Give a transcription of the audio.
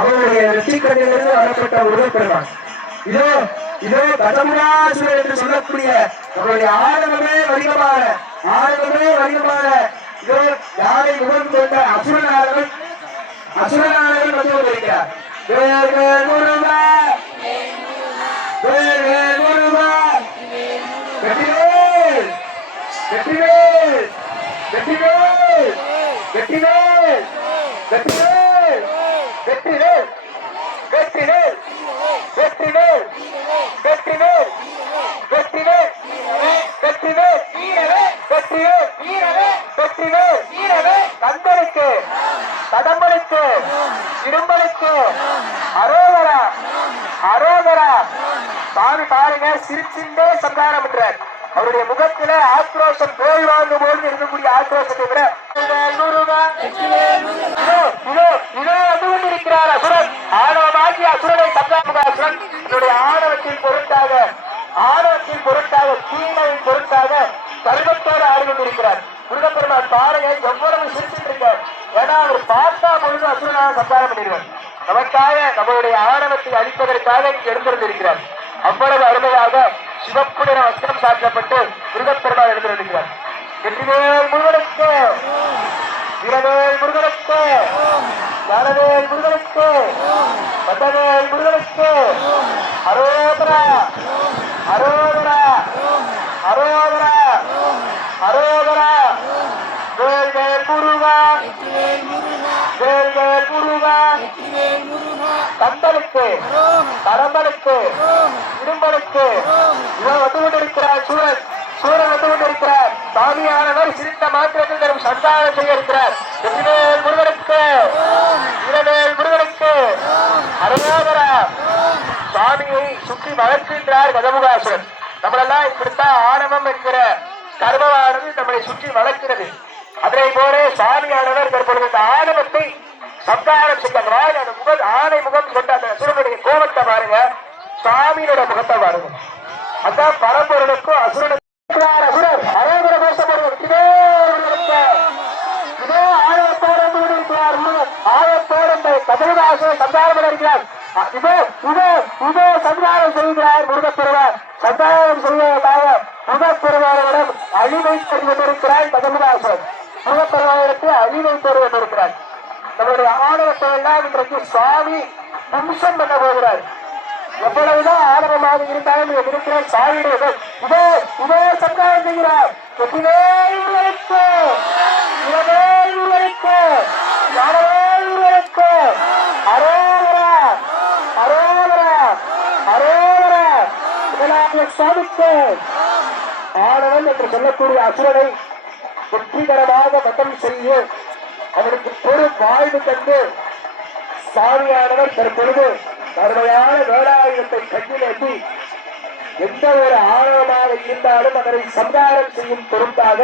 அவருடைய வெற்றிக்கரையிலிருந்து வரப்பட்ட முருகப்பெருமான். இதோ இதோ கஜமுகாசுரன் என்று சொல்லக்கூடிய அவருடைய ஆணவமே வடிவமான இதோ யாரை முகம் கொண்ட அசுரனானவன் வந்து கொண்டிருக்கிறார். வெற்றிவேல் வெற்றிவேல் வெற்றிவேல் வெற்றிவேல் வெற்றிவேல் வெற்றிவேல் வெற்றிவேல் வெற்றிவேல் வெற்றிவேல் வெற்றிவேல் வெற்றிவேல் வீரவே வெற்றிவேல் வீரவே வெற்றிவேல் வீரவே கந்தனுக்கு கடம்பனுக்கு இரும்பலுக்கு அரோகரா அரோகரா. சாமி பாருங்க சிரிச்சுட்டே சந்தானம் பண்றார். அவருடைய முகத்தில ஆக்ரோஷம் போய் வாழ்ந்து போது இருக்கக்கூடிய ஆக்ரோஷத்தை விட வந்து கொண்டிருக்கிறார் அசுரன். ஆணவமாகி அசுரனை சந்தாமுகாசுரன் என்னுடைய ஆணவத்தின் பொருட்டாக தீமையின் பொருட்டாக கருமத்தோடு ஆடி கொண்டிருக்கிறார். முருகப்பெருமான் பாருங்க எவ்வளவு சிரிச்சுட்டு இருக்கார். ஏன்னா அவர் பார்த்தா பொழுது அசுரனாக சந்தானம் பண்ணிடுவார். நமக்காக நம்மளுடைய ஆணவத்தை அழிப்பதற்காக இங்கு எழுந்திருந்திருக்கிறார். அவ்வளவு அருமையாக சிவப்பு நிற வஸ்திரம் சாற்றப்பட்டு முருகப்பெருமாள் எழுந்திருக்கிறார். வெற்றிவேல் முருகனுக்கு வீரவேல் முருகனுக்கு ஞானவேல் முருகனுக்கு பட்டவேல் முருகனுக்கு அரோகரா அரோகரா அரோகரா அரோகரா. வேல்வேல் முருகா வேல்வேல் முருகா. கந்தனுக்கு கடம்பனுக்கு இரும்பனுக்கு இவன் வந்து கொண்டிருக்கிறார். சூரன் வந்து கொண்டிருக்கிறார். சாமியானவர் சிரித்த மாற்றத்தில் தரும் சந்தானம் செய்ய இருக்கிறார். வெற்றிவேல் முருகனுக்கு வீரவேல் முருகனுக்கு அரோகரா. சுவாமியை சுற்றி வளர்க்கின்றார் கஜமுகாசுரன். நம்மளெல்லாம் இப்படித்தான் ஆணவம் என்கிற கர்மமானது நம்மளை சுற்றி வளர்க்கிறது. அதனை போல சுவாமியானவர் தற்பொழுது இந்த ஆணவத்தை சந்தானம் செய்ய ஆணை முகம் கொண்ட அந்த அசுரனுடைய கோபத்தை பாருங்க, சுவாமியோட முகத்தை பாருங்க. அதான் பரம்பொருளுக்கும் அசுரனுக்கும் அசுரர் அரோகர கோஷப்படுவது. இதே ஆணவத்தோடு ஆழத்தோடு கஜமுகாசுரன் சந்தானம் இருக்கிறார். இதோ சந்தானம் செய்கிறார் முருகப்பெருமான். சந்தானம் செய்வதற்காக முருகப்பெருமானிடம் அழிவை கொண்டிருக்கிறார் கஜமுகாசுரன். முருகப்பெருமானிடத்து அழிவை கொண்டிருக்கிறார். நம்மளுடைய ஆணவத்தை எல்லாம் இன்றைக்கு சுவாமி நிமிஷம் பண்ண போகிறார். எவ்வளவுதான் ஆணவமாக இருந்தாலும் இருக்கிறார் சுவாமியுடைய இதோ சந்தானம் செய்கிறார். அரோகரா அரோகரா அரோகரா. முதலாவது சுவாமிக்கு ஆணவன் என்று சொல்லக்கூடிய அசுரனை வெற்றிகரமாக மதம் செய்ய அவனுக்கு பெரும் வாழ்வு தந்து சாமியானவர் தற்பொழுது கருமையான வேலாயுதத்தை கையிலேற்றி எந்த ஒரு ஆணவமாக இருந்தாலும் அதனை சம்ஹாரம் செய்யும் பொருட்டாக